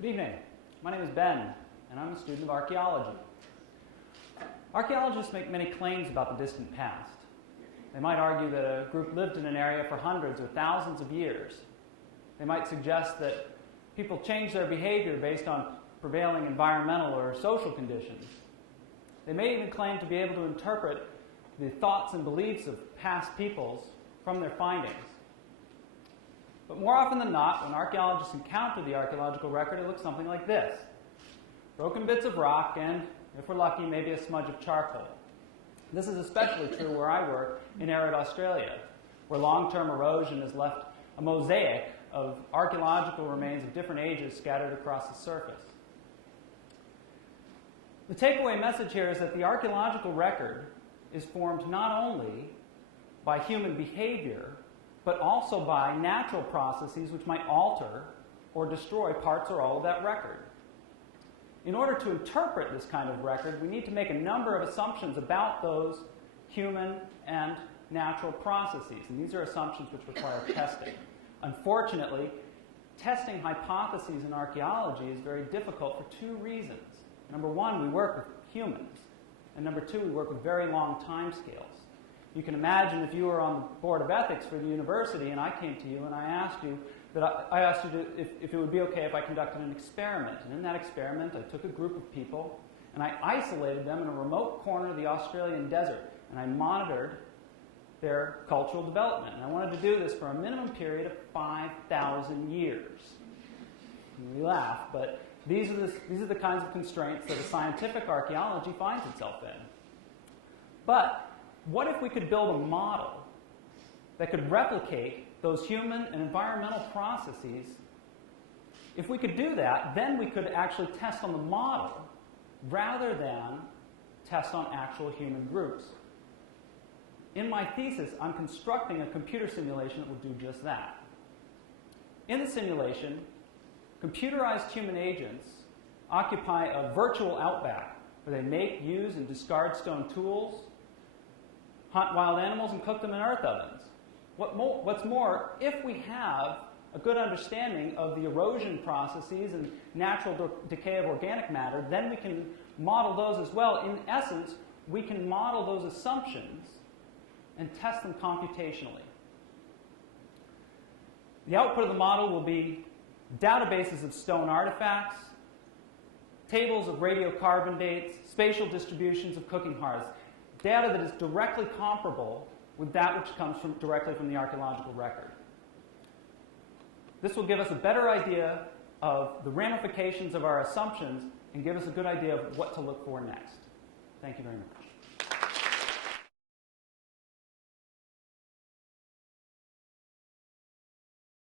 Good evening. My name is Ben, and I'm a student of archaeology. Archaeologists make many claims about the distant past. They might argue that a group lived in an area for hundreds or thousands of years. They might suggest that people change their behavior based on prevailing environmental or social conditions. They may even claim to be able to interpret the thoughts and beliefs of past peoples from their findings. But more often than not, when archaeologists encounter the archaeological record, it looks something like this. Broken bits of rock and, if we're lucky, maybe a smudge of charcoal. This is especially true where I work in arid Australia, where long-term erosion has left a mosaic of archaeological remains of different ages scattered across the surface. The takeaway message here is that the archaeological record is formed not only by human behavior, but also by natural processes which might alter or destroy parts or all of that record. In order to interpret this kind of record, we need to make a number of assumptions about those human and natural processes, and these are assumptions which require testing. Unfortunately, testing hypotheses in archaeology is very difficult for two reasons. Number one, we work with humans, and number two, we work with very long time scales. You can imagine if you were on the board of ethics for the university and I came to you and I asked you if it would be okay if I conducted an experiment. And in that experiment, I took a group of people and I isolated them in a remote corner of the Australian desert and I monitored their cultural development. And I wanted to do this for a minimum period of 5,000 years. And we laugh, but these are the kinds of constraints that a scientific archaeology finds itself in. But what if we could build a model that could replicate those human and environmental processes? If we could do that, then we could actually test on the model rather than test on actual human groups. In my thesis, I'm constructing a computer simulation that will do just that. In the simulation, computerized human agents occupy a virtual outback where they make, use, and discard stone tools, hunt wild animals, and cook them in earth ovens. What's more, if we have a good understanding of the erosion processes and natural decay of organic matter, then we can model those as well. In essence, we can model those assumptions and test them computationally. The output of the model will be databases of stone artifacts, tables of radiocarbon dates, spatial distributions of cooking hearths, data that is directly comparable with that which comes directly from the archaeological record. This will give us a better idea of the ramifications of our assumptions and give us a good idea of what to look for next. Thank you very much.